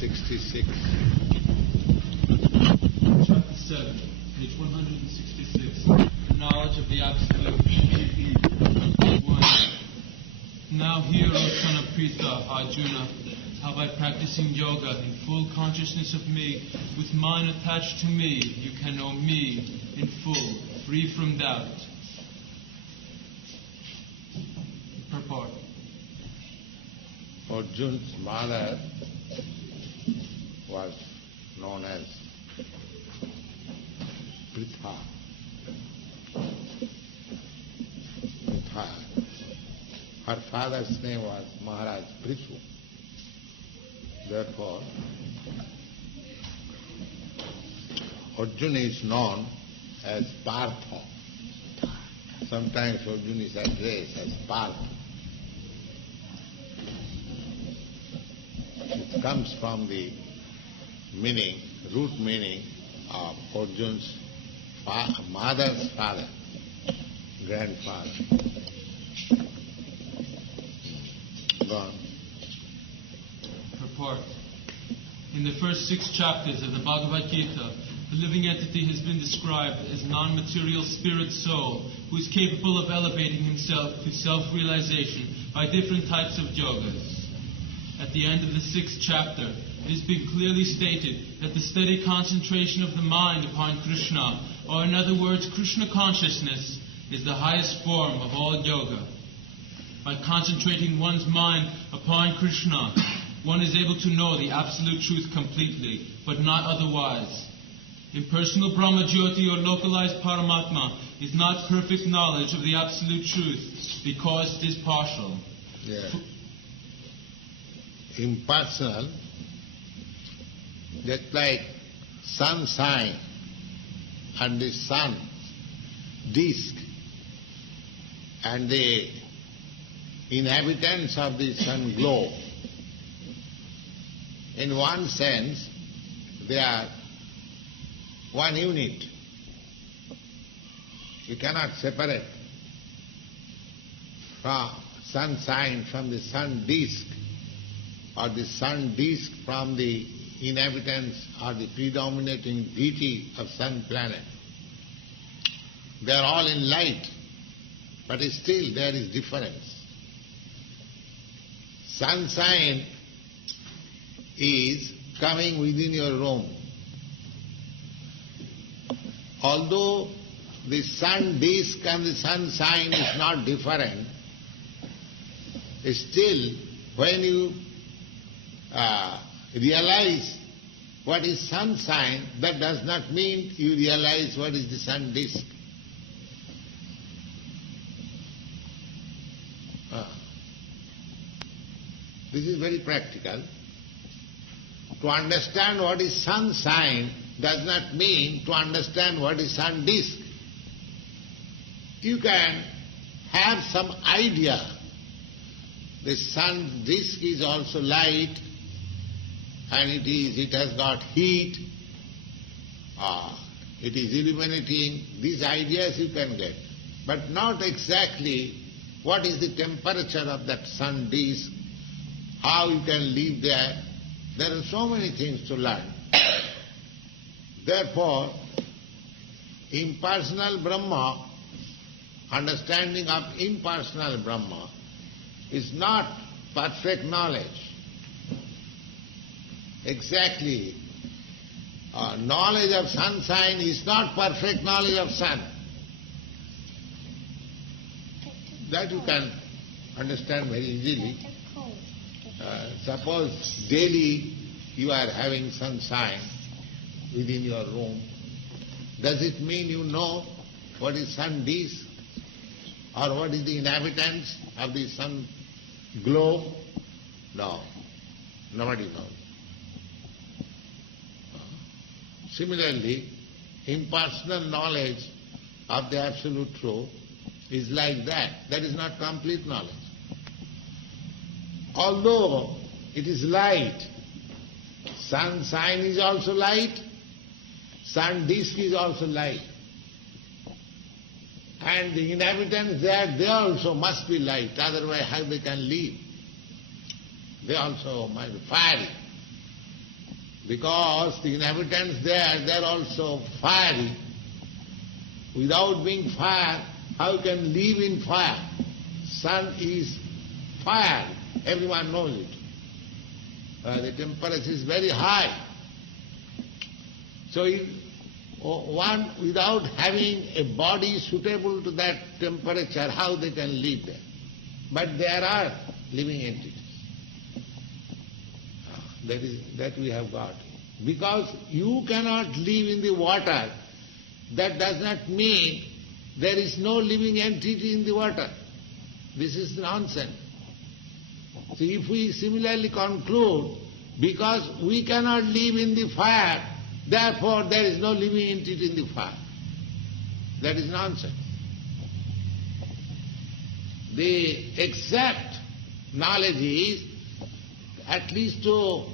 166. Chapter 7, page 166. The knowledge of the Absolute. 1. Now hear, O son of Pritha, Arjuna, how by practicing yoga in full consciousness of me, with mind attached to me, you can know me in full, free from doubt. Purport. Arjuna's mother was known as Pritha. Her father's name was Maharaj Prithu. Therefore, Arjuna is known as Partha. Sometimes Arjuna is addressed as Partha. It comes from the meaning, root meaning of Arjuna's mother's father, grandfather. Go on. Purport. In the first 6 chapters of the Bhagavad Gita, the living entity has been described as non-material spirit soul who is capable of elevating himself to self-realization by different types of yogas. At the end of the 6th chapter, it has been clearly stated that the steady concentration of the mind upon Krishna, or in other words, Krishna consciousness, is the highest form of all yoga. By concentrating one's mind upon Krishna, one is able to know the absolute truth completely, but not otherwise. Impersonal Brahma Jyoti or localized Paramatma is not perfect knowledge of the absolute truth because it is partial. Yeah. Impersonal, just like sun sign and the sun disk and the inhabitants of the sun globe. In one sense, they are one unit. You cannot separate from sun sign from the sun disk, or the sun disk from the inhabitants or the predominating deity of sun planet. They are all in light, but still there is difference. Sun sign is coming within your room. Although the sun disk and the sun sign is not different, still when you realize what is sun sign, that does not mean you realize what is the sun disk. This is very practical. To understand what is sun sign does not mean to understand what is sun disk. You can have some idea. The sun disk is also light, and it has got heat, it is illuminating. These ideas you can get, but not exactly what is the temperature of that sun disk, how you can live there. There are so many things to learn. Therefore, impersonal Brahma, understanding of impersonal Brahma, is not perfect knowledge. Exactly. Knowledge of sun sign is not perfect knowledge of sun. That you can understand very easily. Suppose daily you are having sun sign within your room. Does it mean you know what is sun disk or what is the inhabitants of the sun globe? No, nobody knows. Similarly, impersonal knowledge of the absolute truth is like that. That is not complete knowledge. Although it is light, sun sign is also light, sun disk is also light. And the inhabitants there, they also must be light, otherwise how they can live? They also must be fiery. Because the inhabitants there, they are also fiery. Without being fire, how you can live in fire? Sun is fire, everyone knows it. The temperature is very high. So if one, without having a body suitable to that temperature, how they can live there? But there are living entities. That we have got. Because you cannot live in the water, that does not mean there is no living entity in the water. This is nonsense. So if we similarly conclude, because we cannot live in the fire, therefore there is no living entity in the fire. That is nonsense. The exact knowledge is at least to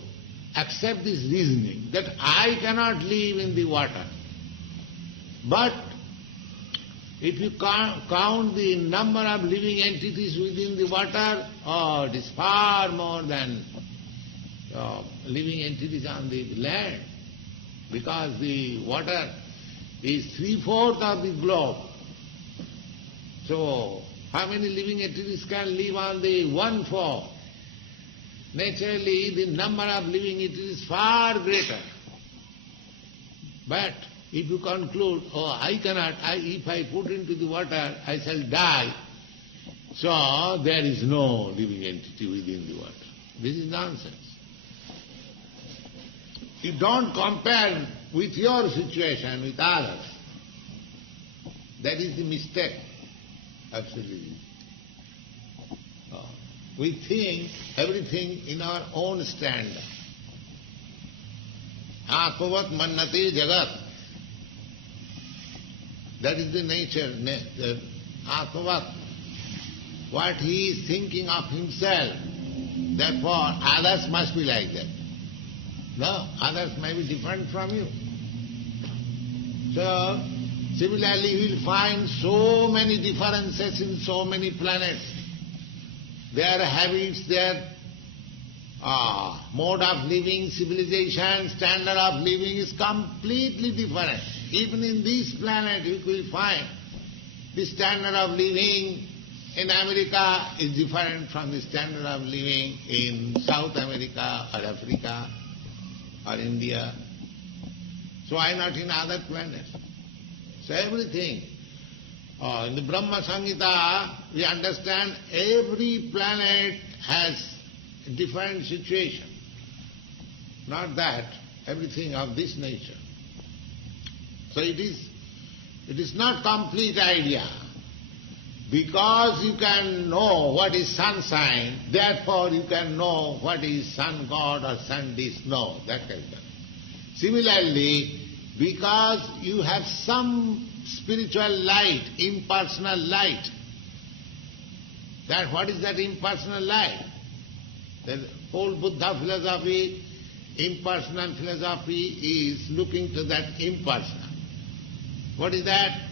accept this reasoning that I cannot live in the water. But if you count the number of living entities within the water, it is far more than living entities on the land, because the water is 3/4 of the globe. So how many living entities can live on the 1/4? Naturally, the number of living entities is far greater. But if you conclude, I cannot, if I put into the water, I shall die, so there is no living entity within the water. This is nonsense. You don't compare with your situation with others. That is the mistake, absolutely. We think everything in our own standard. Atmavat mannati jagat. That is the nature, Atmavat. What he is thinking of himself, therefore others must be like that. No, others may be different from you. So, similarly you will find so many differences in so many planets. Their habits, their mode of living, civilization, standard of living is completely different. Even in this planet you will find the standard of living in America is different from the standard of living in South America or Africa or India. So why not in other planets? So everything. In the Brahma Samhita, we understand every planet has a different situation. Not that, everything of this nature. So it is not complete idea. Because you can know what is sun sign, therefore you can know what is sun god or sun disk. No, that can be done. Similarly, because you have some spiritual light, impersonal light. That what is that impersonal light? The whole Buddha philosophy, impersonal philosophy is looking to that impersonal. What is that?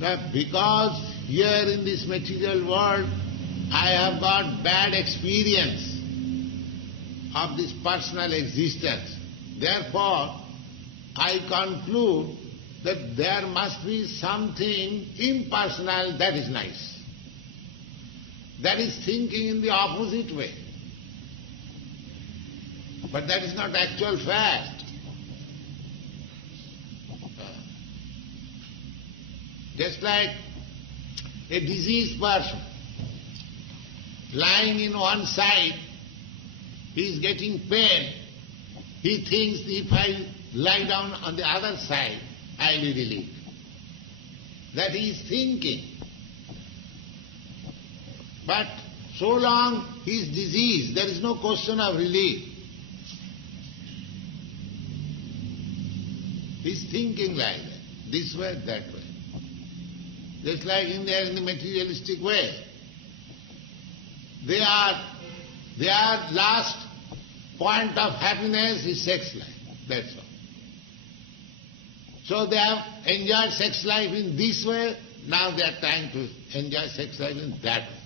That because here in this material world I have got bad experience of this personal existence. Therefore, I conclude that there must be something impersonal that is nice. That is thinking in the opposite way. But that is not actual fact. Just like a diseased person lying in one side, he is getting pain. He thinks if I lie down on the other side, I will be relieved. That he is thinking. But so long he is diseased, there is no question of relief. He is thinking like that, this way, that way. Just like in the materialistic way. Their last point of happiness is sex life. That's all. So they have enjoyed sex life in this way, now they are trying to enjoy sex life in that way.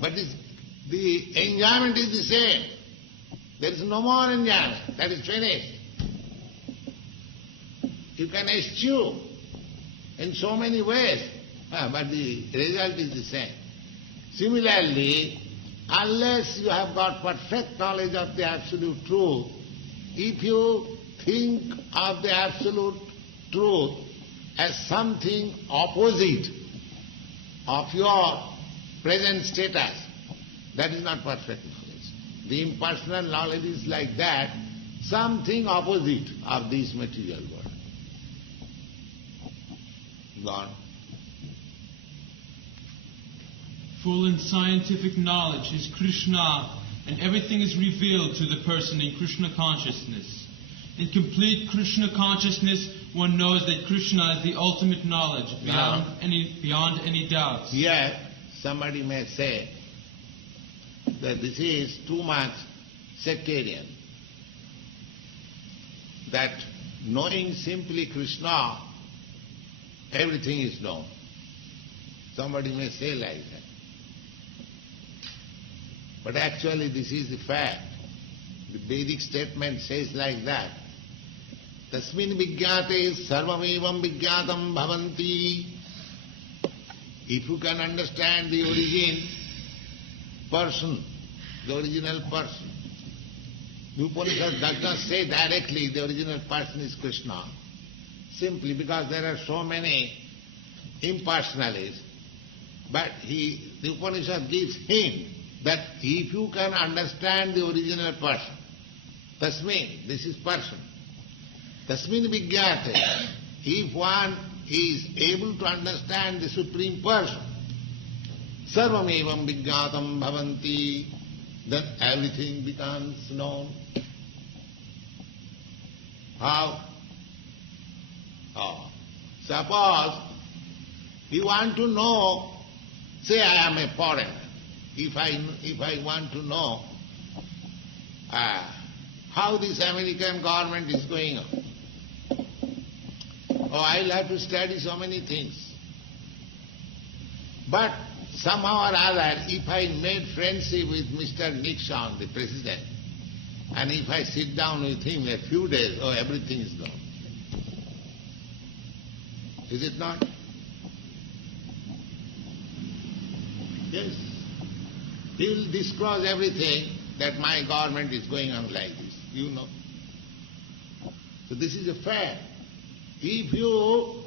But the enjoyment is the same. There is no more enjoyment. That is finished. You can eschew in so many ways, but the result is the same. Similarly, unless you have got perfect knowledge of the absolute truth, if you think of the absolute truth as something opposite of your present status, that is not perfect knowledge. The impersonal knowledge is like that, something opposite of this material world. Gone. Full in scientific knowledge is Krishna, and everything is revealed to the person in Krishna consciousness. In complete Krishna consciousness, one knows that Krishna is the ultimate knowledge, beyond any doubt. Yet, somebody may say that this is too much sectarian, that knowing simply Krishna, everything is known. Somebody may say like that. But actually this is the fact. The Vedic statement says like that. Tasmin vijñāte sarvamevam vijñātam bhavanti. If you can understand the origin person, the original person, the Upanishad does not say directly the original person is Krishna, simply because there are so many impersonalists, but the Upanishad gives hint that if you can understand the original person, tasmin, this is person, tasmin vijñāte, if one is able to understand the Supreme Person, sarvamevam vijñātam bhavanti, then everything becomes known. How? Suppose you want to know, say I am a foreigner. If I want to know how this American government is going on, I'll have to study so many things. But somehow or other, if I made friendship with Mr. Nixon, the president, and if I sit down with him a few days, everything is known. Is it not? Yes. He will disclose everything that my government is going on like this, you know. So this is a fact. If you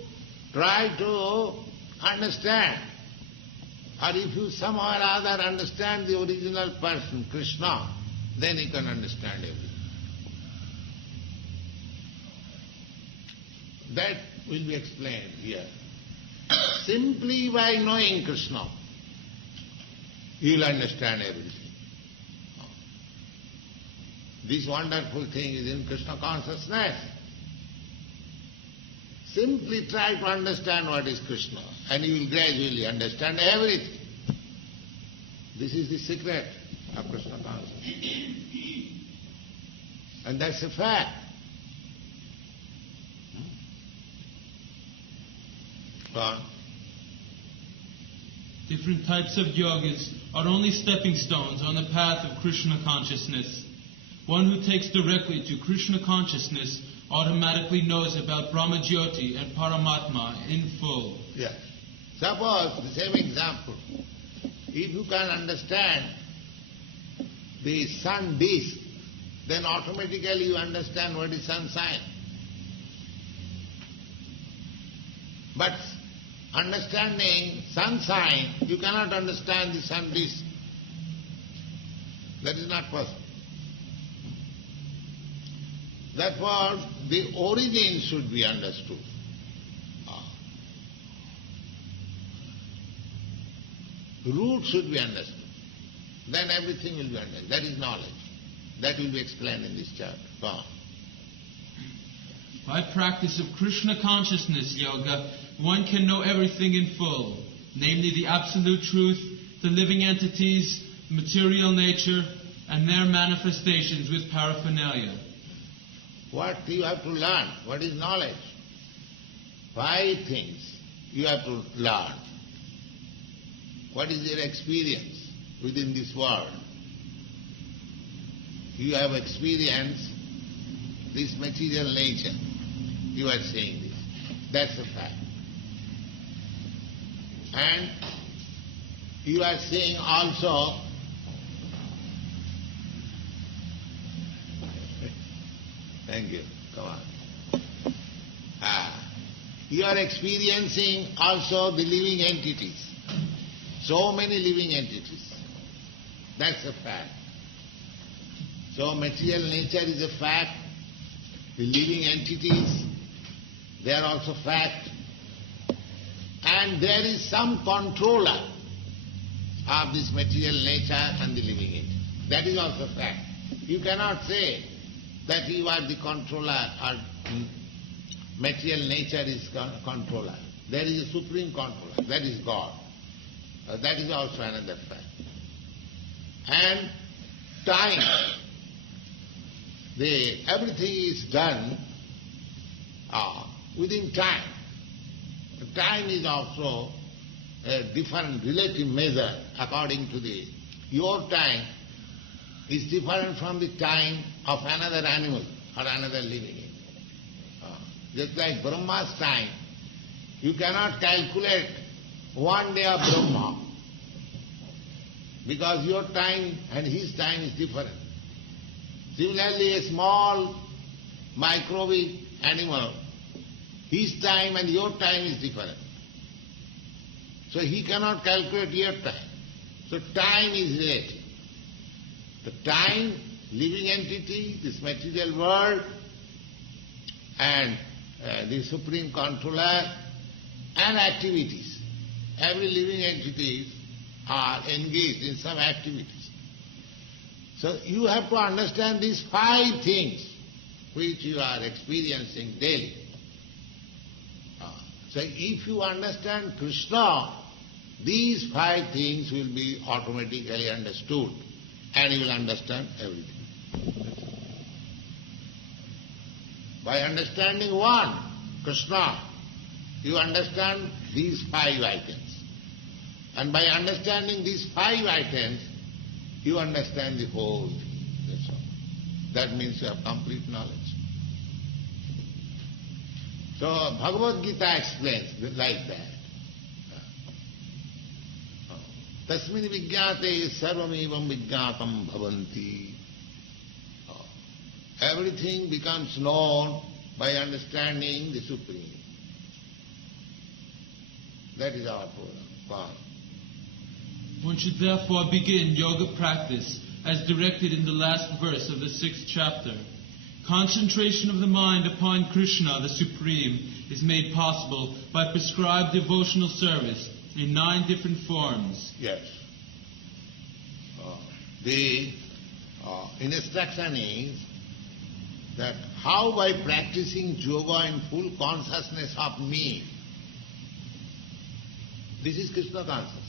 try to understand, or if you somehow or other understand the original person, Krishna, then you can understand everything. That will be explained here. Simply by knowing Krishna, you will understand everything. This wonderful thing is in Krishna consciousness. Simply try to understand what is Krishna, and you will gradually understand everything. This is the secret of Krishna consciousness. And that's a fact. Go on. Different types of yogas are only stepping stones on the path of Krishna consciousness. One who takes directly to Krishna consciousness automatically knows about Brahmajyoti and Paramatma in full. Yes. Suppose the same example. If you can understand the sun disk, then automatically you understand what is sun sign. But understanding sun sign, you cannot understand the sun disk. That is not possible. Therefore, the origin should be understood. Root should be understood. Then everything will be understood. That is knowledge. That will be explained in this chapter. Go on. By practice of Krishna consciousness yoga, one can know everything in full, namely the absolute truth, the living entities, material nature, and their manifestations with paraphernalia. What you have to learn? What is knowledge? 5 things you have to learn. What is your experience within this world? you have experienced this material nature. You are saying this. That's a fact. And you are saying also, thank you, come on. You are experiencing also the living entities. So many living entities. That's a fact. So material nature is a fact. The living entities, they are also fact. And there is some controller of this material nature and the living entity. That is also fact. You cannot say that you are the controller or material nature is controller. There is a supreme controller, that is God. That is also another fact. And time, everything is done within time. Time is also a different relative measure according to your time is different from the time of another animal or another living entity. Just like Brahma's time, you cannot calculate one day of Brahma because your time and his time is different. Similarly, a small microwave animal, his time and your time is different. So he cannot calculate your time. So time is relative. The time, living entity, this material world, and the supreme controller, and activities. Every living entities are engaged in some activities. So you have to understand these 5 things which you are experiencing daily. So if you understand Krishna, these 5 things will be automatically understood and you will understand everything. By understanding one, Krishna, you understand these 5 items. And by understanding these 5 items, you understand the whole thing. That's all. That means you have complete knowledge. So Bhagavad Gita explains like that. Tasmin vijñāte sarvamevam vijñātam bhavanti. Everything becomes known by understanding the Supreme. That is our program. One should therefore begin yoga practice as directed in the last verse of the 6th chapter. Concentration of the mind upon Krishna, the Supreme, is made possible by prescribed devotional service in 9 different forms. Yes. The instruction is that how by practicing yoga in full consciousness of me, this is Krishna consciousness.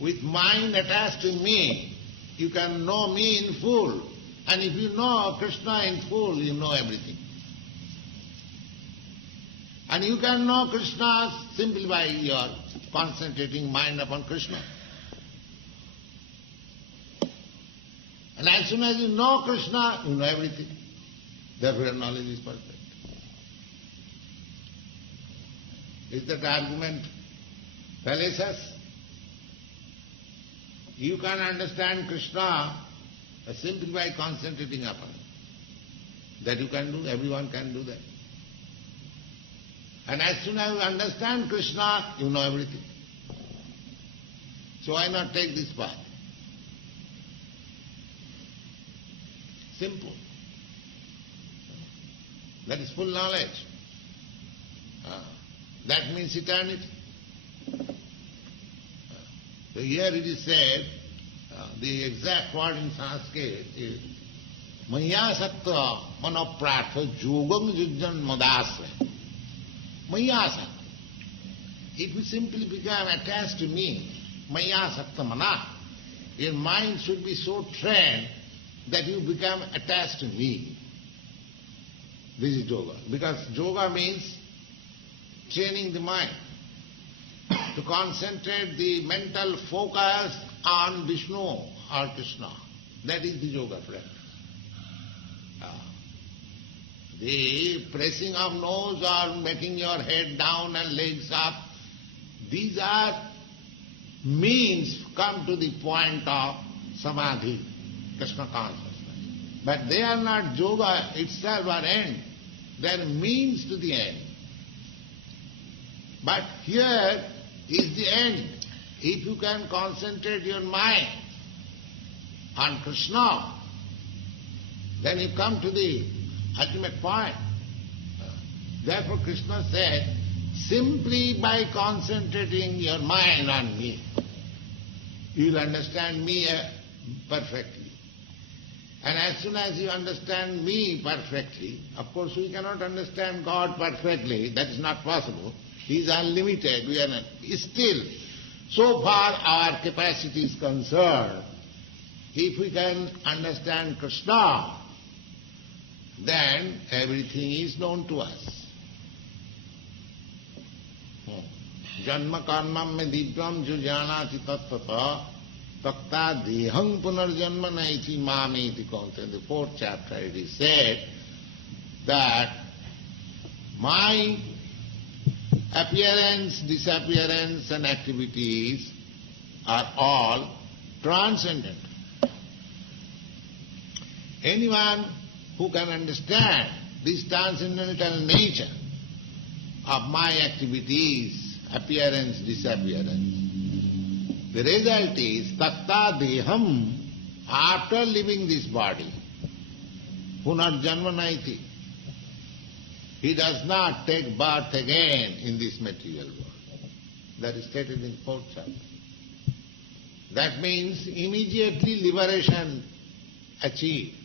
With mind attached to me, you can know me in full. And if you know Krishna in full, you know everything. And you can know Krishna simply by your concentrating mind upon Krishna. And as soon as you know Krishna, you know everything. Therefore your knowledge is perfect. Is that argument fallacious? You can understand Krishna simply by concentrating upon it. That you can do, everyone can do that. And as soon as you understand Krishna, you know everything. So why not take this path? Simple. That is full knowledge. That means eternity. So here it is said, the exact word in Sanskrit is Maya Sattva Manoprartha Yogam Yujjan Madasra. Maya Sattva. If you simply become attached to me, Maya Sattva Mana, your mind should be so trained that you become attached to me. This is yoga. Because yoga means training the mind to concentrate the mental focus on Vishnu, or Krishna. That is the yoga practice. The pressing of nose or making your head down and legs up, these are means come to the point of samadhi, Krishna consciousness. But they are not yoga itself or end. They are means to the end. But here is the end. If you can concentrate your mind on Krishna, then you come to the ultimate point. Therefore Krishna said, simply by concentrating your mind on me, you will understand me perfectly. And as soon as you understand me perfectly, of course we cannot understand God perfectly, that is not possible. He is unlimited, we are not. Still, so far our capacity is concerned, if we can understand Krishna, then everything is known to us. Janma karmam me divyam jo janati tattata takta deham punarjanma naiti mamiti konte. In the 4th chapter it is said that my appearance, disappearance and activities are all transcendent. Anyone who can understand this transcendental nature of my activities, appearance, disappearance, the result is tatta deham, after leaving this body, punarjanma naiti, he does not take birth again in this material world. That is stated in 4th chapter. That means immediately liberation achieved.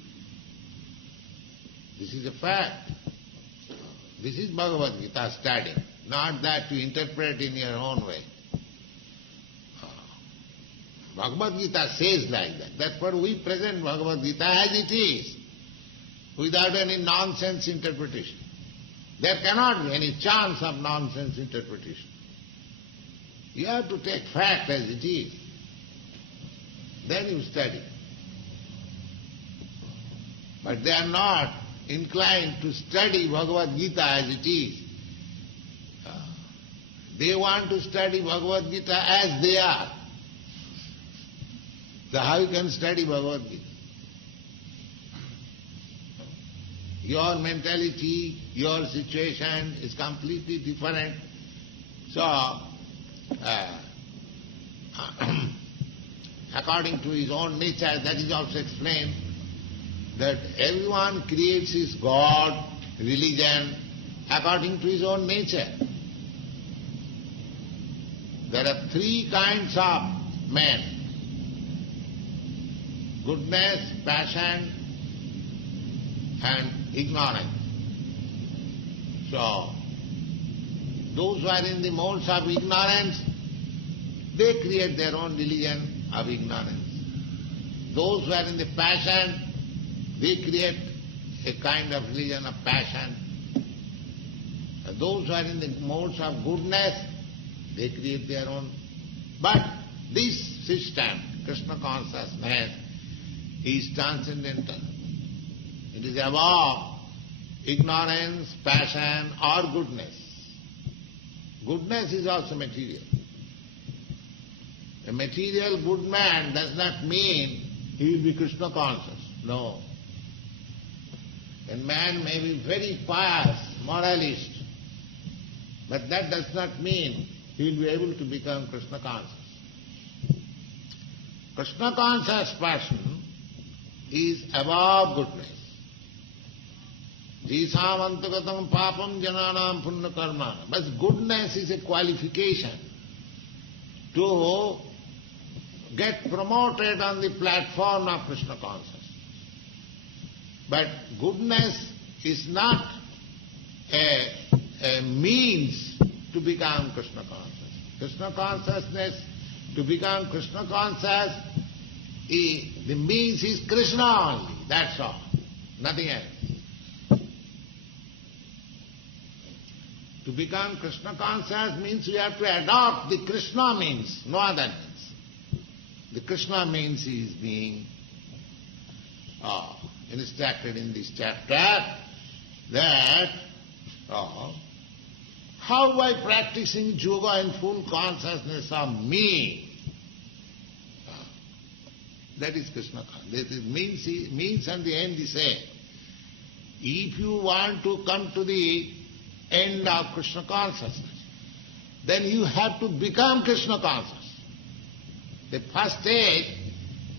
This is a fact. This is Bhagavad Gita study, not that you interpret in your own way. Bhagavad Gita says like that. That's what we present Bhagavad Gita as it is, without any nonsense interpretation. There cannot be any chance of nonsense interpretation. You have to take fact as it is. Then you study. But they are not inclined to study Bhagavad Gita as it is. They want to study Bhagavad Gita as they are. So how you can study Bhagavad Gita? Your mentality, your situation is completely different. So, according to his own nature, that is also explained, that everyone creates his God, religion, according to his own nature. There are 3 kinds of men: goodness, passion, and ignorance. So, those who are in the modes of ignorance, they create their own religion of ignorance. Those who are in the passion, they create a kind of religion of passion. And those who are in the modes of goodness, they create their own. But this system, Krishna consciousness, is transcendental. It is above ignorance, passion or goodness. Goodness is also material. A material good man does not mean he will be Krishna conscious. No. A man may be very pious, moralist, but that does not mean he will be able to become Krishna conscious. Krishna conscious person is above goodness. Jisam antagatam papam jananam punna karma. But goodness is a qualification to get promoted on the platform of Krishna consciousness. But goodness is not a means to become Krishna conscious. Krishna consciousness, to become Krishna conscious, the means is Krishna only, that's all, nothing else. To become Krishna conscious means you have to adopt the Krishna means, no other means. The Krishna means he is being instructed in this chapter that how by practicing yoga in full consciousness of me, that is Krishna consciousness. This means and the end the same. If you want to come to the end of Krishna consciousness, then you have to become Krishna conscious. The first stage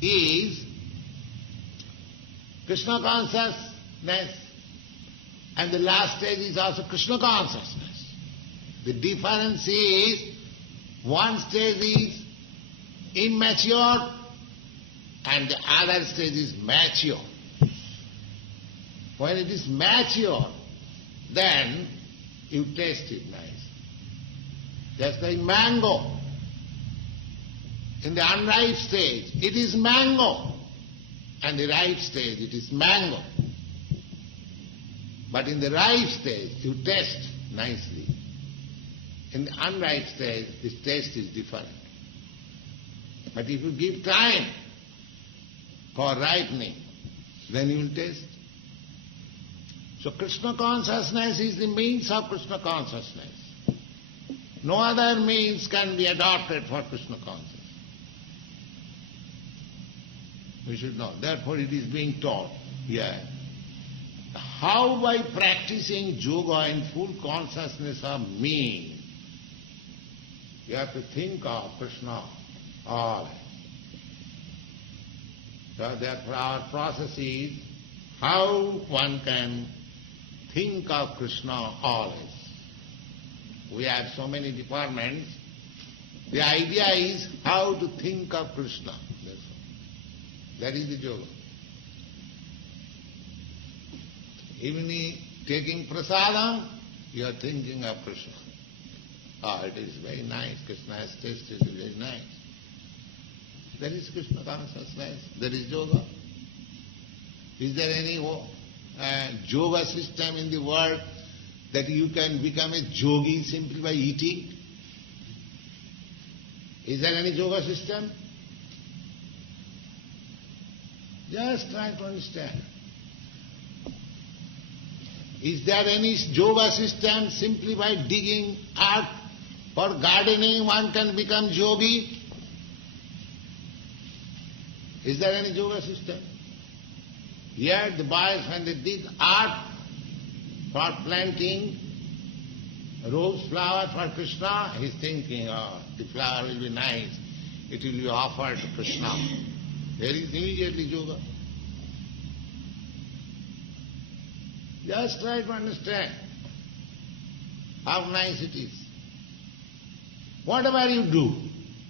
is Krishna consciousness, and the last stage is also Krishna consciousness. The difference is, one stage is immature and the other stage is mature. When it is mature, then you taste it nice. Just like mango. In the unripe stage, it is mango. And the ripe stage, it is mango. But in the ripe stage, you taste nicely. In the unripe stage, this taste is different. But if you give time for ripening, then you will taste. So Krishna consciousness is the means of Krishna consciousness. No other means can be adopted for Krishna consciousness. We should know. Therefore it is being taught here. How by practicing yoga in full consciousness of me, you have to think of Krishna always. So therefore our process is how one can think of Krishna always. We have so many departments. The idea is how to think of Krishna. That is the yoga. Even taking prasadam, you are thinking of Krishna. It is very nice. Krishna has tasted it very nice. That is Krishna consciousness. That is yoga. Is there any yoga system in the world that you can become a yogi simply by eating? Is there any yoga system? Just try to understand. Is there any yoga system simply by digging earth for gardening one can become yogi? Is there any yoga system? Here the boys, when they dig earth for planting rose flower for Krishna, he's thinking, the flower will be nice, it will be offered to Krishna. There is immediately yoga. Just try to understand how nice it is. Whatever you do,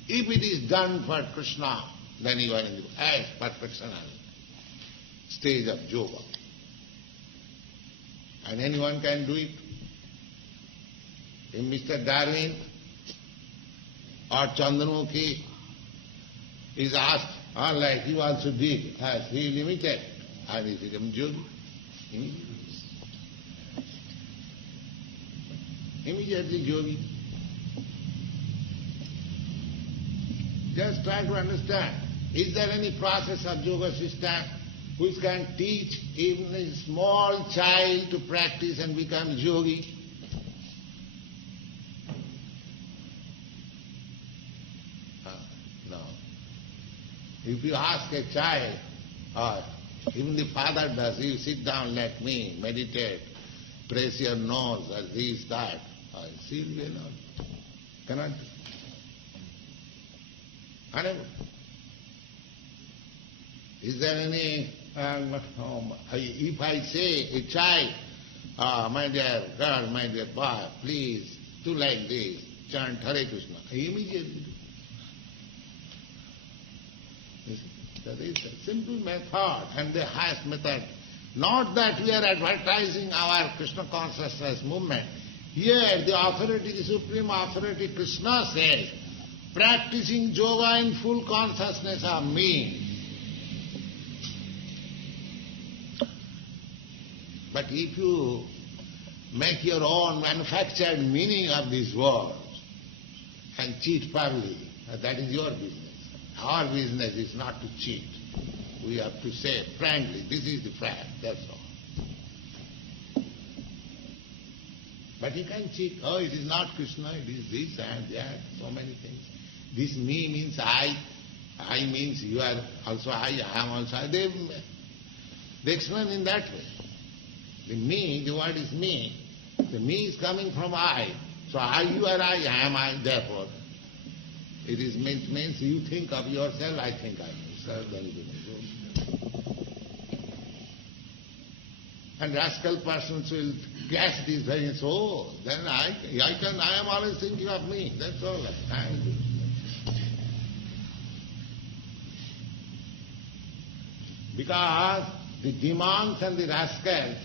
if it is done for Krishna, then you are in the perfectional stage of yoga. And anyone can do it. If Mr. Darwin or Chandramukhi is asked, like you also did, as he limited, and he became yogi. Immediately yogi. Just try to understand, is there any process of yoga system which can teach even a small child to practice and become yogi? No. If you ask a child, or even the father does, you sit down like me, meditate, press your nose, or this, that, she will not. Cannot do. Unable. Is there any, if I say a child, my dear girl, my dear boy, please do like this, chant Hare Krishna, he immediately do. That is a simple method and the highest method. Not that we are advertising our Krishna consciousness movement. Here the authority, the supreme authority Krishna says, practicing yoga in full consciousness of me. But if you make your own manufactured meaning of these words and cheat public, that is your business. Our business is not to cheat. We have to say frankly, this is the fact, that's all. But you can cheat. Oh, it is not Krishna, it is this and that, so many things. This me means I means you are also I am also I. They explain in that way. The me, the word is me. The me is coming from I. So you are I am I, therefore. It is means you think of yourself, I think of myself. Very good. And rascal persons will catch these very so then I am always thinking of me. That's all. I am good. Because the demons and the rascals,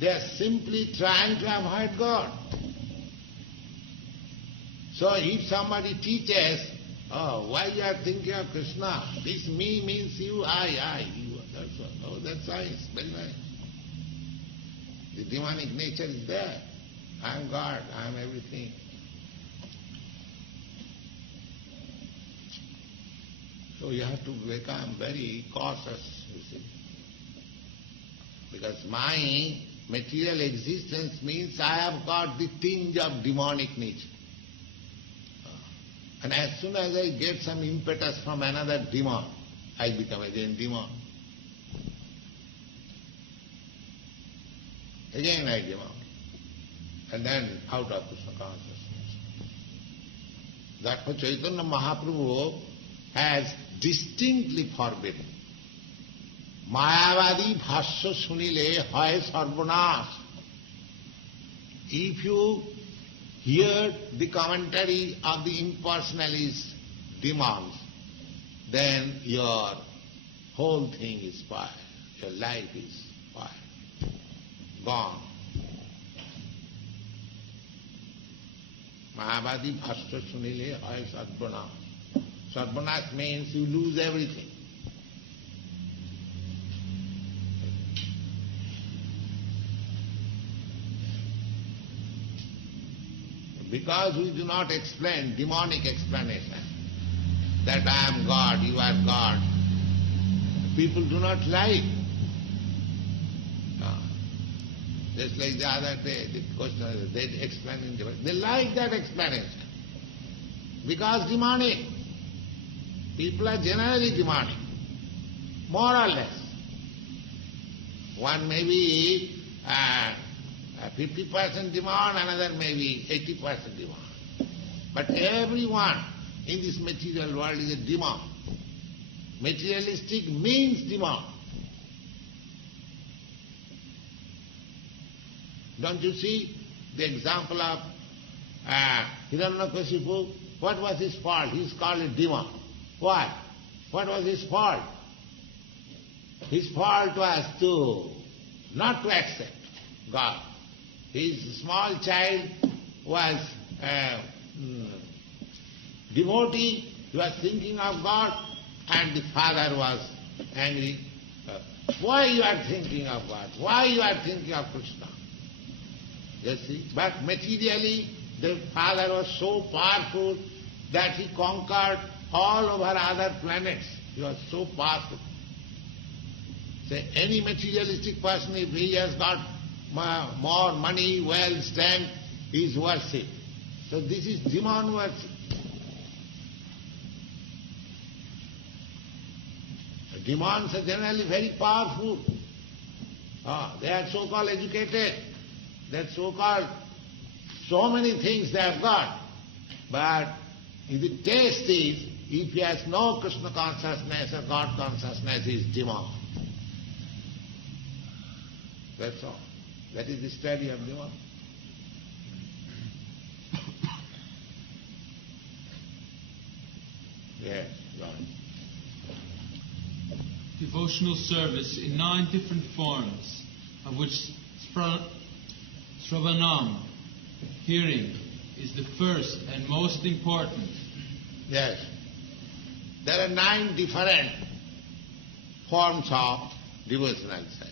they are simply trying to avoid God. So if somebody teaches, oh, why you are thinking of Krishna? This me means you, I, you. That's all. Oh, that's nice, very nice. The demonic nature is there. I am God, I am everything. So you have to become very cautious, you see. Because my material existence means I have got the tinge of demonic nature. And as soon as I get some impetus from another demon, I become again demon. Again I demon. And then out of Krishna consciousness. Therefore Chaitanya Mahaprabhu has distinctly forbidden. Mayavadi bhashya sunile hoy sarvanash. If you hear the commentary of the impersonalist demons, then your whole thing is spoiled. Your life is spoiled, gone. Mayavadi bhashya sunile hoy sarvanash. Sarvanash means you lose everything. Because we do not explain demonic explanation, that I am God, you are God, people do not like. No. Just like the other day, the question, they explain in different. They like that explanation. Because demonic. People are generally demonic, more or less. One may be 50% demon, another may be 80% demon. But everyone in this material world is a demon. Materialistic means demon. Don't you see the example of Hiranyakashipu? What was his fault? He is called a demon. Why? What was his fault? His fault was not to accept God. His small child was devotee, he was thinking of God, and the father was angry. Why you are thinking of God? Why you are thinking of Krishna? You see? But materially, the father was so powerful that he conquered all over other planets. He was so powerful. Say, any materialistic person, if he has got more money, wealth, strength, is worship. So this is demon worship. Demons are generally very powerful. They are so-called educated. They are so-called, so many things they have got. But the taste is, if he has no Krishna consciousness or God consciousness, he is demon. That's all. That is the study of demon. Yes, God. Devotional service in 9 different forms, of which Sravanam, hearing, is the first and most important. Yes. There are 9 different forms of devotional service.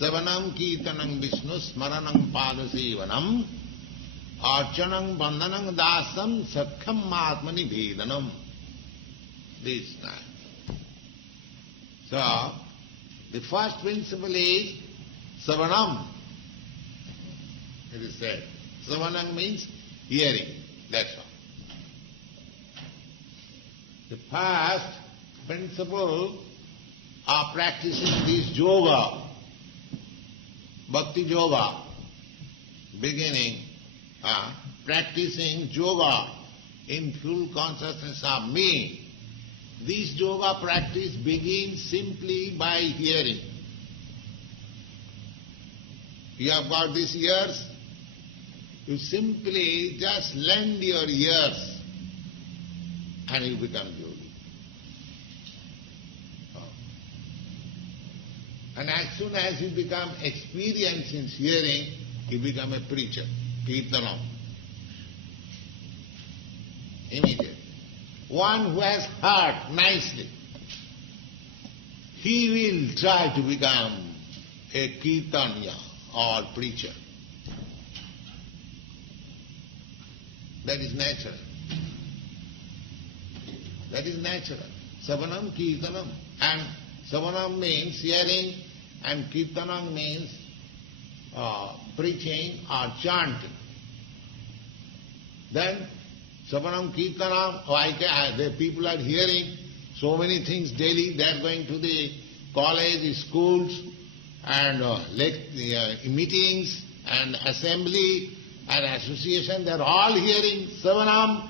Savanam Kirtanam Vishnu Smaranam Padasevanam Archanam Bandhanam Dasam Sakham Atmani Vedanam. this time. So, the first principle is Savanam. It is said. Savanam means hearing. That's all. The first principle of practicing this yoga, bhakti yoga, beginning, practicing yoga in full consciousness of me. This yoga practice begins simply by hearing. You have got these ears, you simply just lend your ears and you become yogi. And as soon as you become experienced in hearing, you become a preacher, kirtanam. Immediately. One who has heard nicely, he will try to become a kirtanya or preacher. That is natural. That is natural. Savanam, kirtanam. And savanam means hearing and kirtanam means preaching or chanting. Then Savanam, Kirtanam, the people are hearing so many things daily. They are going to the college, schools, and meetings, and assembly, and association. They are all hearing Savanam.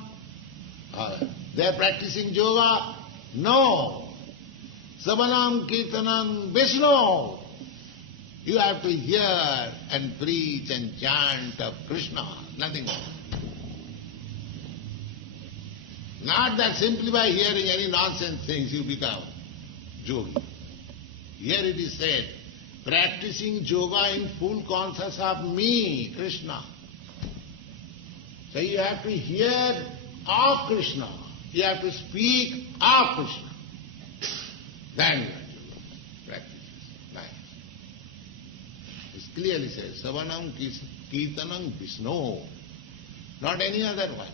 They are practicing yoga. No. Savanam, Kirtanam, Vishnu. You have to hear and preach and chant of Krishna, nothing more. Not that simply by hearing any nonsense things you become yogi. Here it is said, practicing yoga in full consciousness of me, Krishna. So you have to hear of Krishna. You have to speak of Krishna. Then you have to practice. Nice. It clearly says, Savanam Kirtanam Vishnu. Not any other one.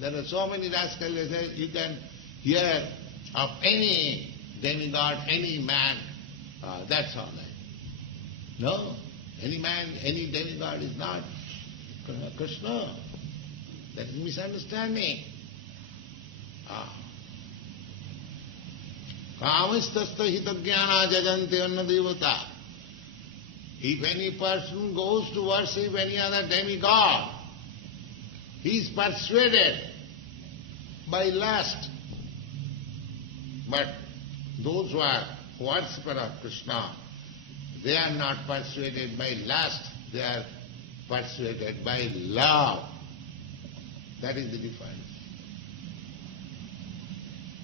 There are so many rascals, you can hear of any demigod, any man, that's all right. No, any man, any demigod is not Krishna. That is misunderstanding. Kamistasta hitagyana jajante anna devata. If any person goes to worship any other demigod, he is persuaded by lust. But those who are worshippers of Krishna, they are not persuaded by lust, they are persuaded by love. That is the difference.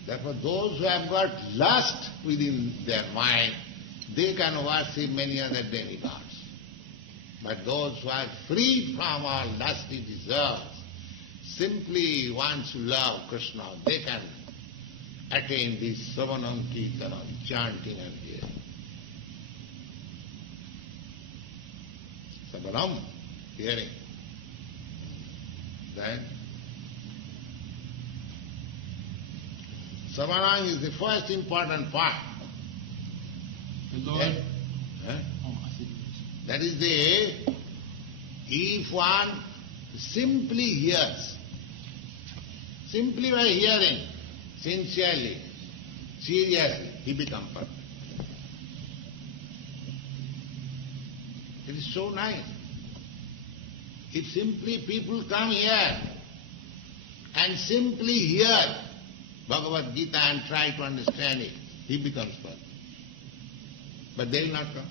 Therefore, those who have got lust within their mind, they can worship many other demigods. But those who are freed from all lusty desires, simply wants to love Krishna, they can attain this Savanam, Kirtanam, chanting and hearing. Savanam, hearing. Then Savanam is the first important part. That is if one simply hears, simply by hearing, sincerely, seriously, he becomes perfect. It is so nice. If simply people come here and simply hear Bhagavad Gita and try to understand it, he becomes perfect. But they will not come.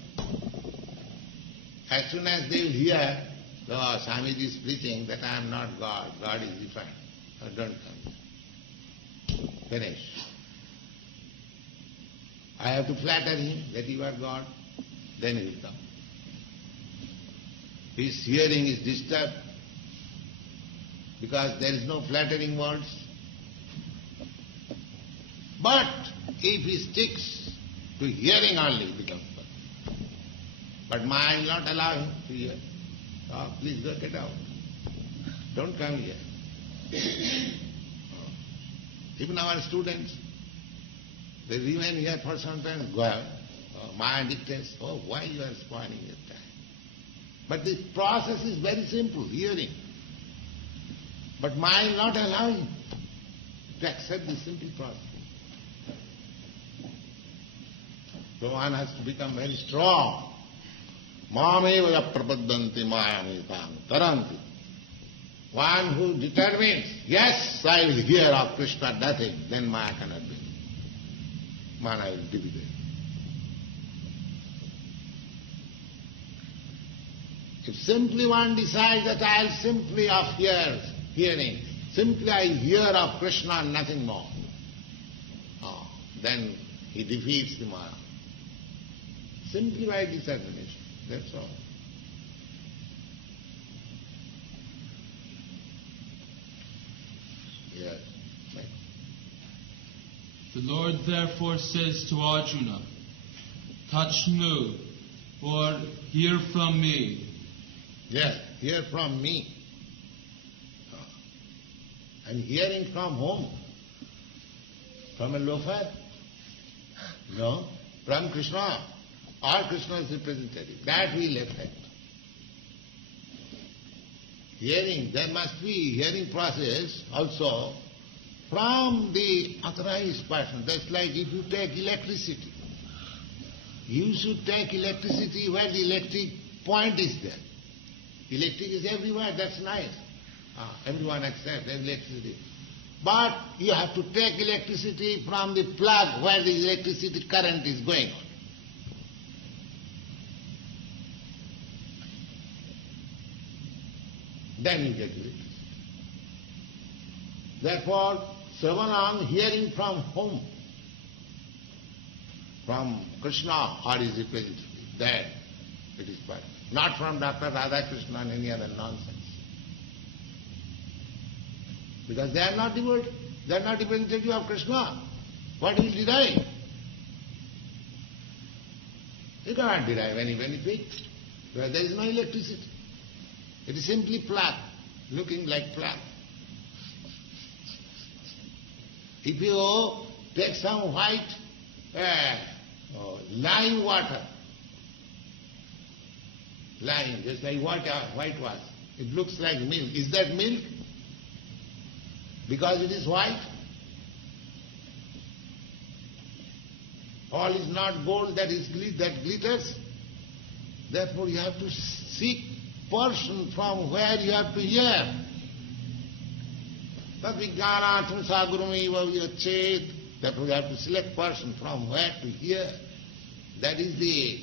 As soon as they will hear, Swamiji is preaching that I am not God, God is different. Don't come. Finish. I have to flatter him that you are God, then he will come. His hearing is disturbed because there is no flattering words. But if he sticks to hearing only, he becomes perfect. But mind will not allow him to hear. Oh, please go, get out. Don't come here. Even our students, They remain here for some time, go out. Maya dictates, why you are spoiling your time? But the process is very simple, hearing. But Maya not allowing to accept this simple process. So one has to become very strong. Mameva prapaddanti mayamitam taranti. One who determines, yes, I will hear of Krishna, nothing, then Maya cannot be. Maya will be there. If simply one decides that I'll simply of hearing, simply I hear of Krishna and nothing more, then he defeats the Maya. Simply by determination, that's all. Yes. The Lord therefore says to Arjuna, touch no, or hear from me. Yes, hear from me. And hearing from whom? From a loafer? No, from Krishna. Or Krishna's representative. That will affect. Hearing, there must be hearing process also from the authorized person. That's like if you take electricity. You should take electricity where the electric point is there. Electric is everywhere, that's nice. Everyone accepts electricity. But you have to take electricity from the plug where the electricity current is going on. Then you get electricity. Therefore, Sravanam, hearing from whom? From Krishna or his representative. That it is part. Not from Dr. Radhakrishna and any other nonsense. Because they are not devotee. They are not representative of Krishna. What will derive? You cannot derive any benefit because there is no electricity. It is simply plug, looking like plug. If you take some white lime water, lime, just like whitewash, it looks like milk. Is that milk? Because it is white? All is not gold that glitters. Therefore you have to seek person from where you have to hear. Tadvijnanatum sagurumeva vyachet. Therefore you have to select person from where to hear. That is the,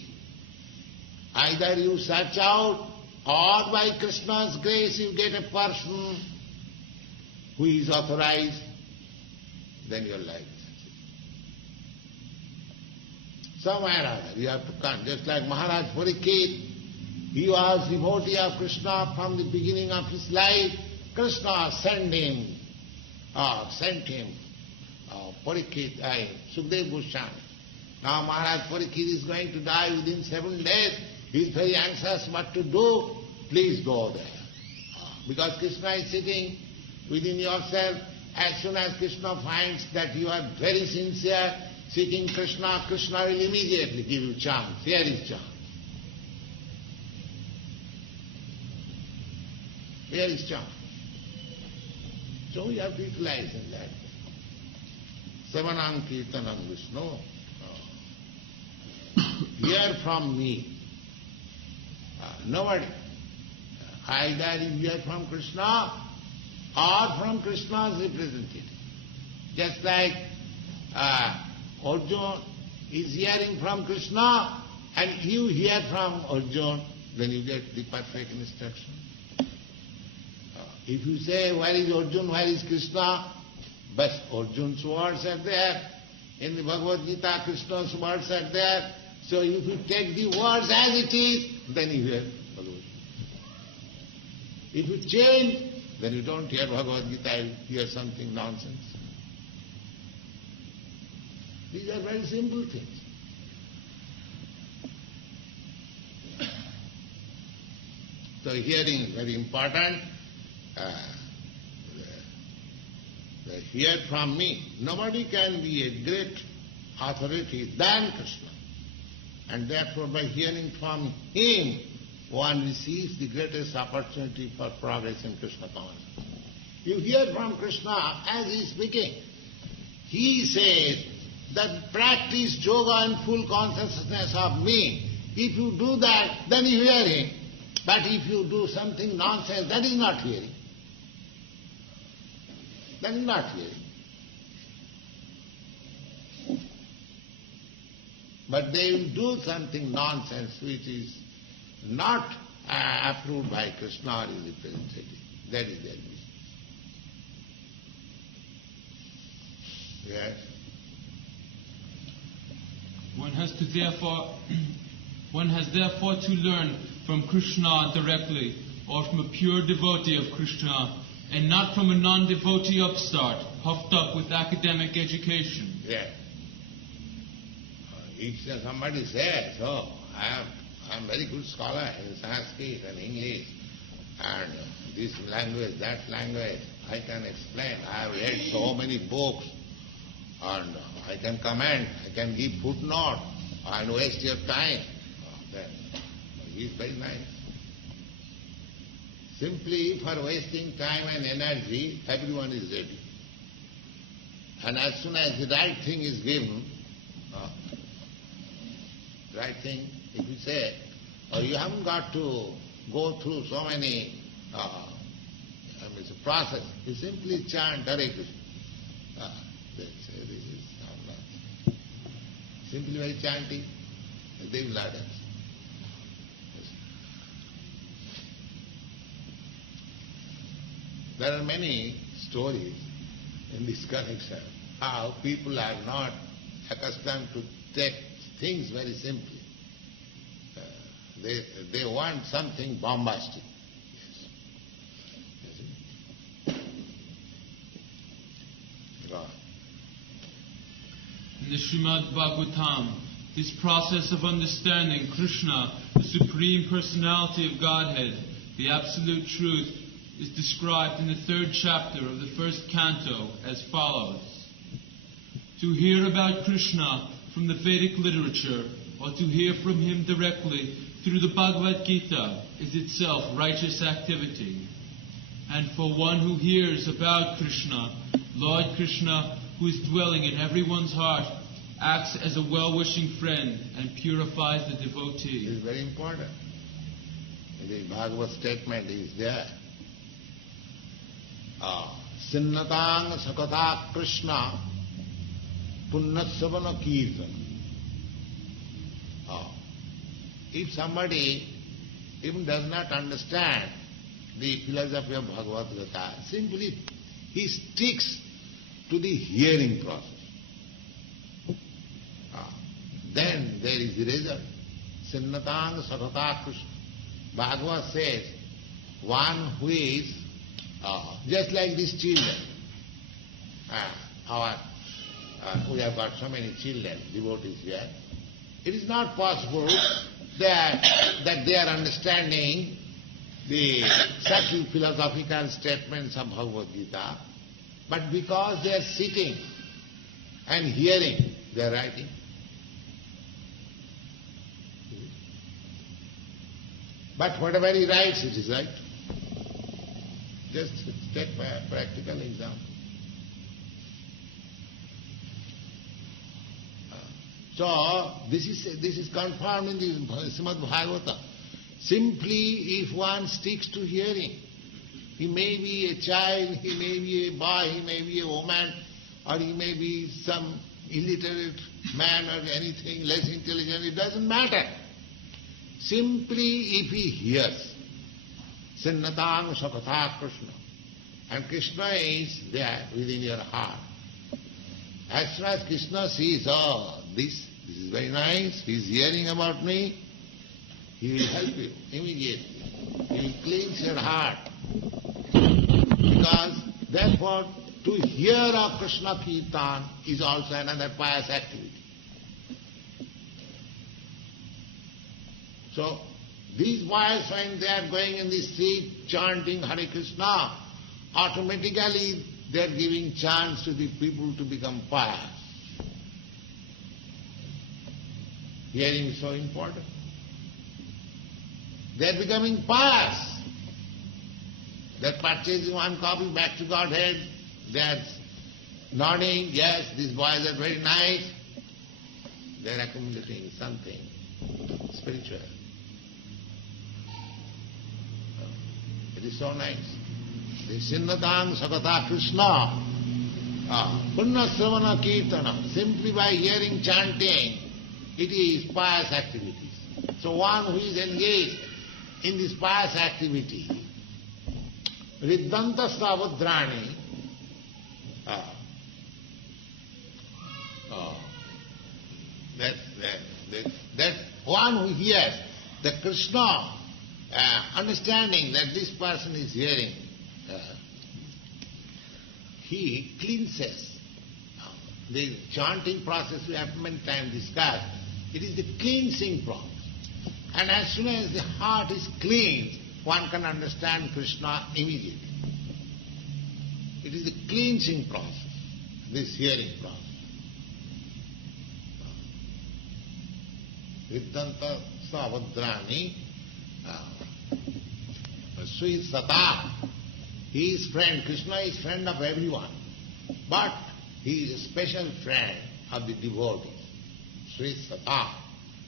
either you search out or by Krishna's grace you get a person who is authorized, then your life is successful. Somewhere or other you have to come. Just like Maharaj Parikshit, he was devotee of Krishna from the beginning of his life. Krishna sent him, Parikshit, Sukdev Goswami. Now Maharaj Parikshit is going to die within 7 days. He is very anxious what to do. Please go there. Because Krishna is sitting within yourself. As soon as Krishna finds that you are very sincere, seeking Krishna, Krishna will immediately give you chance. Here is chance. Here is chance. So we have to utilize in that. Savanam Kirtanam Vishnu. Hear from me. Nobody. Either you hear from Krishna or from Krishna's representative. Just like Arjuna is hearing from Krishna and you hear from Arjuna, then you get the perfect instruction. If you say, where is Arjuna, where is Krishna? But Arjuna's words are there. In the Bhagavad Gita, Krishna's words are there. So if you take the words as it is, then you hear Bhagavad Gita. If you change, then you don't hear Bhagavad Gita, you hear something nonsense. These are very simple things. So hearing is very important. Hear from me. Nobody can be a great authority than Krishna. And therefore by hearing from him, one receives the greatest opportunity for progress in Krishna consciousness. You hear from Krishna as he is speaking. He says that practice yoga in full consciousness of me. If you do that, then you hear him. But if you do something nonsense, that is not hearing. That is not hearing. But they will do something nonsense which is not approved by Krishna or his representative. That is their business. Yes. One has therefore to learn from Krishna directly, or from a pure devotee of Krishna, and not from a non-devotee upstart, puffed up with academic education. Yes. If somebody says, oh, I am very good scholar in Sanskrit and English, and this language, that language, I can explain, I have read so many books, and I can comment, I can give footnote, and waste your time. Then he is very nice. Simply for wasting time and energy, everyone is ready. And as soon as the right thing is given, right thing, if you say, you haven't got to go through so many, it's a process. You simply chant Hare Krishna. They say this is not. Simply by chanting, they will not answer. There are many stories in this connection how people are not accustomed to take things very simply. They want something bombastic. Yes. Go on. In the Srimad Bhagavatam, this process of understanding Krishna, the Supreme Personality of Godhead, the Absolute Truth, is described in the 3rd chapter of the 1st canto as follows. To hear about Krishna from the Vedic literature, or to hear from him directly through the Bhagavad Gita, is itself righteous activity. And for one who hears about Krishna, Lord Krishna, who is dwelling in everyone's heart, acts as a well-wishing friend and purifies the devotee. It is very important. The Bhagavad statement is there. Sinnatang sakata Krishna punnasavana kirtan. If somebody even does not understand the philosophy of Bhagavad Gita, simply he sticks to the hearing process. Then there is the result. Sinnatang sakata Krishna. Bhagavad says, one who is just like these children. We have got so many children, devotees here. It is not possible that they are understanding the subtle philosophical statements of Bhagavad Gita, but because they are sitting and hearing, they are writing. But whatever he writes, it is right. Just take a practical example. So this is confirmed in the Srimad Bhagavata. Simply if one sticks to hearing, he may be a child, he may be a boy, he may be a woman, or he may be some illiterate man or anything less intelligent, it doesn't matter. Simply if he hears, Sinnatang Sakatha Krishna, and Krishna is there within your heart. As soon as Krishna sees, this is very nice, he is hearing about me, he will help you immediately. He will cleanse your heart. Because therefore to hear of Krishna Kirtan is also another pious activity. So these boys, when they are going in the street chanting Hare Krishna, automatically they are giving chance to the people to become pious. hearing is so important. They are becoming pious. They are purchasing one copy back to Godhead. They are nodding, yes, these boys are very nice. They are accumulating something spiritual. It is so nice. The Sinnatang Sakata Krishna, Punna Sravana Kirtana, simply by hearing chanting, it is pious activities. So one who is engaged in this pious activity, Riddhanta Stavadrani, that one who hears the Krishna, understanding that this person is hearing, he cleanses. The chanting process we have many times discussed. It is the cleansing process. And as soon as the heart is cleansed, one can understand Krishna immediately. It is the cleansing process, this hearing process. Viddhanta Savadrani Sri Sata. He is friend. Krishna is friend of everyone. But he is a special friend of the devotees. Sri Sata.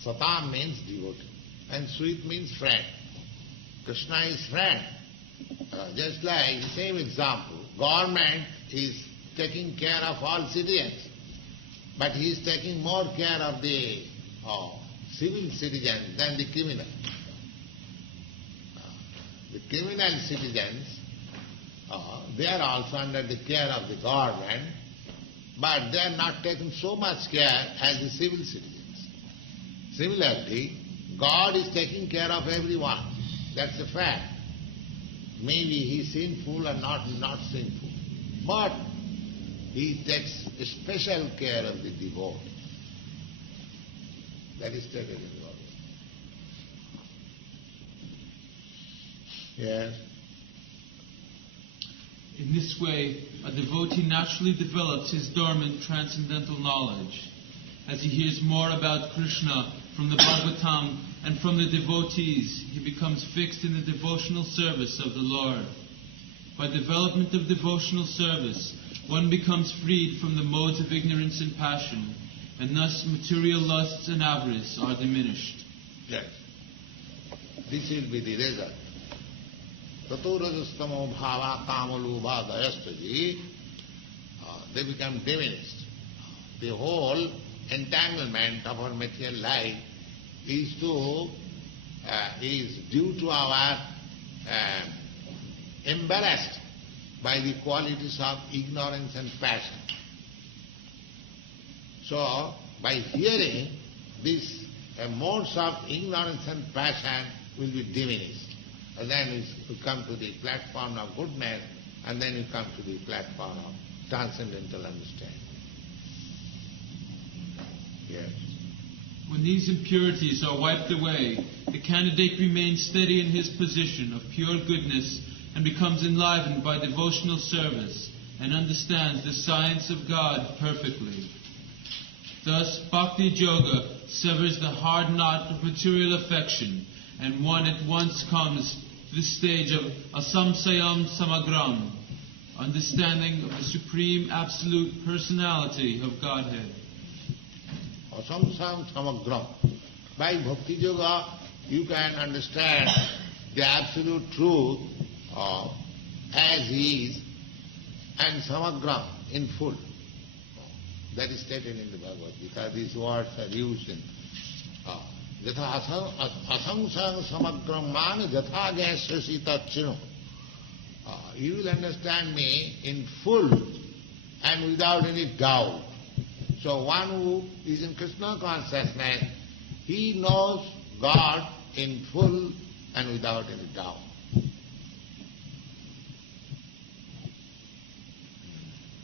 Sata means devotee. And Sweet means friend. Krishna is friend. Just like the same example, government is taking care of all citizens, but he is taking more care of the civil citizens than the criminal. The criminal citizens, they are also under the care of the government, but they are not taking so much care as the civil citizens. Similarly, God is taking care of everyone. That's a fact. Maybe he is sinful or not sinful. But he takes special care of the devotee. That is stated in the Bhagavad. Yes. In this way, a devotee naturally develops his dormant transcendental knowledge. As he hears more about Krishna from the Bhagavatam and from the devotees, he becomes fixed in the devotional service of the Lord. By development of devotional service, one becomes freed from the modes of ignorance and passion, and thus material lusts and avarice are diminished. Yes. This will be the result. Tato rajastamo bhava kamalubha dayastaji, they become diminished. The whole entanglement of our material life is due to our embarrassed by the qualities of ignorance and passion. So, by hearing, these modes of ignorance and passion will be diminished. And then you come to the platform of goodness, and then you come to the platform of transcendental understanding. Yes. When these impurities are wiped away, the candidate remains steady in his position of pure goodness and becomes enlivened by devotional service and understands the science of God perfectly. Thus, Bhakti Yoga severs the hard knot of material affection, and one at once comes to the stage of asamsayam samagram, understanding of the supreme absolute personality of Godhead. Asamsayam samagram. By Bhakti Yoga, you can understand the absolute truth as he is, and samagram in full. That is stated in the Bhagavad Gita. These words are used in Yatha asamsang samagram man jatha gasyasi tatchino. You will understand me in full and without any doubt. So one who is in Krishna consciousness, he knows God in full and without any doubt.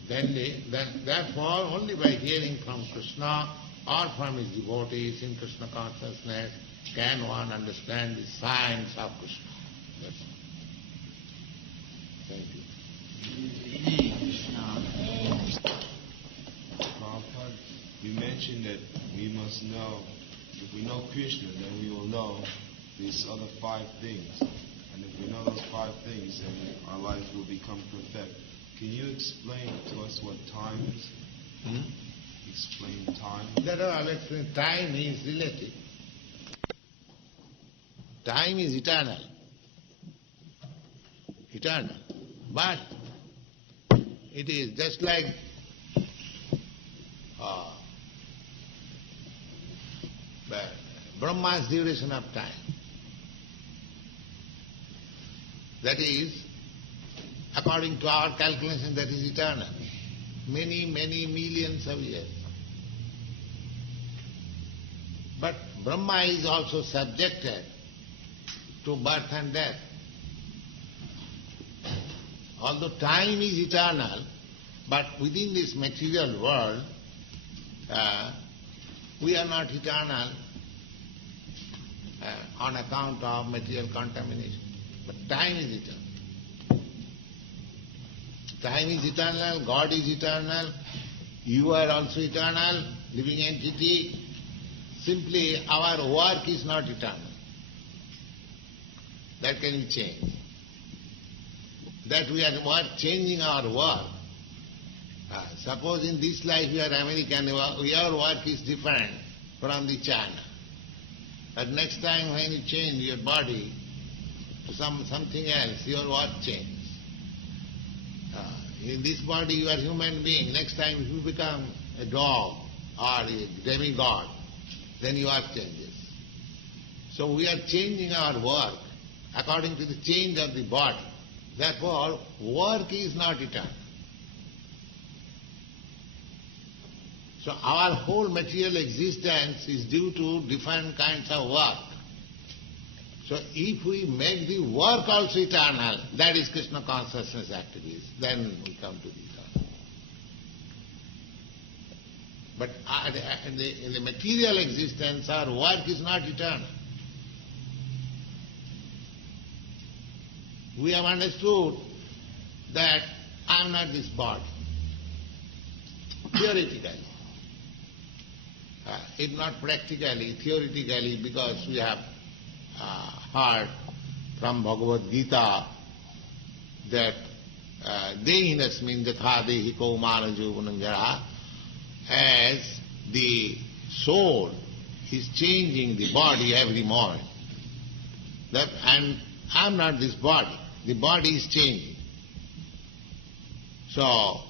Therefore, only by hearing from Krishna or from his devotees in Krishna consciousness can one understand the science of Krishna. That's all. Thank you. Prabhupada, you mentioned that we must know if we know Krishna, then we will know these other 5 things. And if we know those 5 things, then our life will become perfect. Can you explain to us what time is? Explain time. That all explain. Time is relative. Time is eternal. Eternal. But it is just like Brahma's duration of time. That is, according to our calculation, that is eternal. Many, many millions of years. But Brahma is also subjected to birth and death. Although time is eternal, but within this material world, we are not eternal on account of material contamination. But time is eternal. Time is eternal, God is eternal, you are also eternal, living entity. Simply our work is not eternal. That can be changed. That we are changing our work. Suppose in this life you are American, your work is different from the China. But next time when you change your body to something else, your work changes. In this body you are human being. Next time if you become a dog or a demigod, then your work changes. So we are changing our work according to the change of the body. Therefore, work is not eternal. So our whole material existence is due to different kinds of work. So if we make the work also eternal, that is Krishna consciousness activities, then we come to the eternal. But in the material existence, our work is not eternal. We have understood that I am not this body, theoretically. If not practically, theoretically, because we have heard from Bhagavad Gita that dehinasmin jatha dehi kaumara jovanam jara, as the soul is changing the body every moment. And I am not this body. The body is changing. So,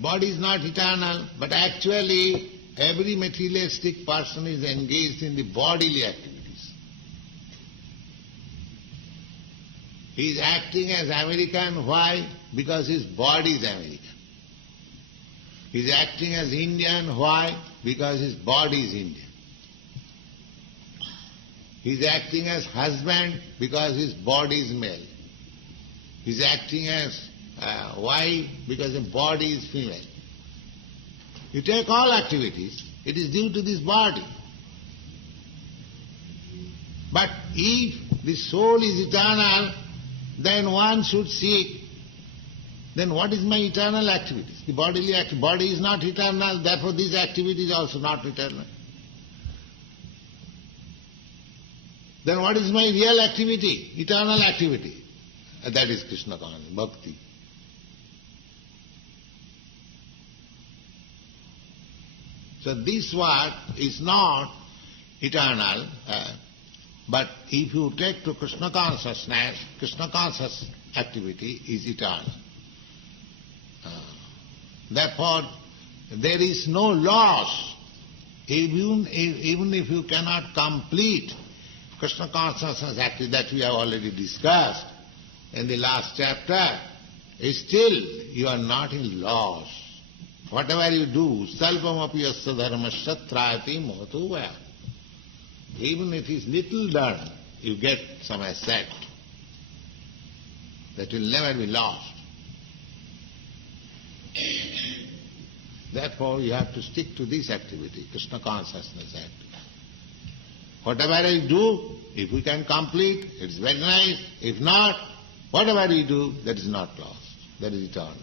body is not eternal, but actually every materialistic person is engaged in the bodily activities. He is acting as American. Why? Because his body is American. He is acting as Indian. Why? Because his body is Indian. He is acting as husband because his body is male. He is acting as wife because the body is female. You take all activities, it is due to this body. But if the soul is eternal, then one should seek, then what is my eternal activities? The bodily body is not eternal, therefore this activity is also not eternal. Then what is my real activity, eternal activity? That is Krishna consciousness, bhakti. So this work is not eternal, but if you take to Krishna consciousness, Krishna conscious activity is eternal. Therefore, there is no loss, even if you cannot complete Krishna consciousness activity that we have already discussed in the last chapter, still you are not in loss. Whatever you do, salpam api yasya dharmasya trayati mohatu vaya. Even if it is little done, you get some asset that will never be lost. Therefore, you have to stick to this activity, Krishna consciousness activity. Whatever I do, if we can complete, it's very nice. If not, whatever we do, that is not lost. That is eternal.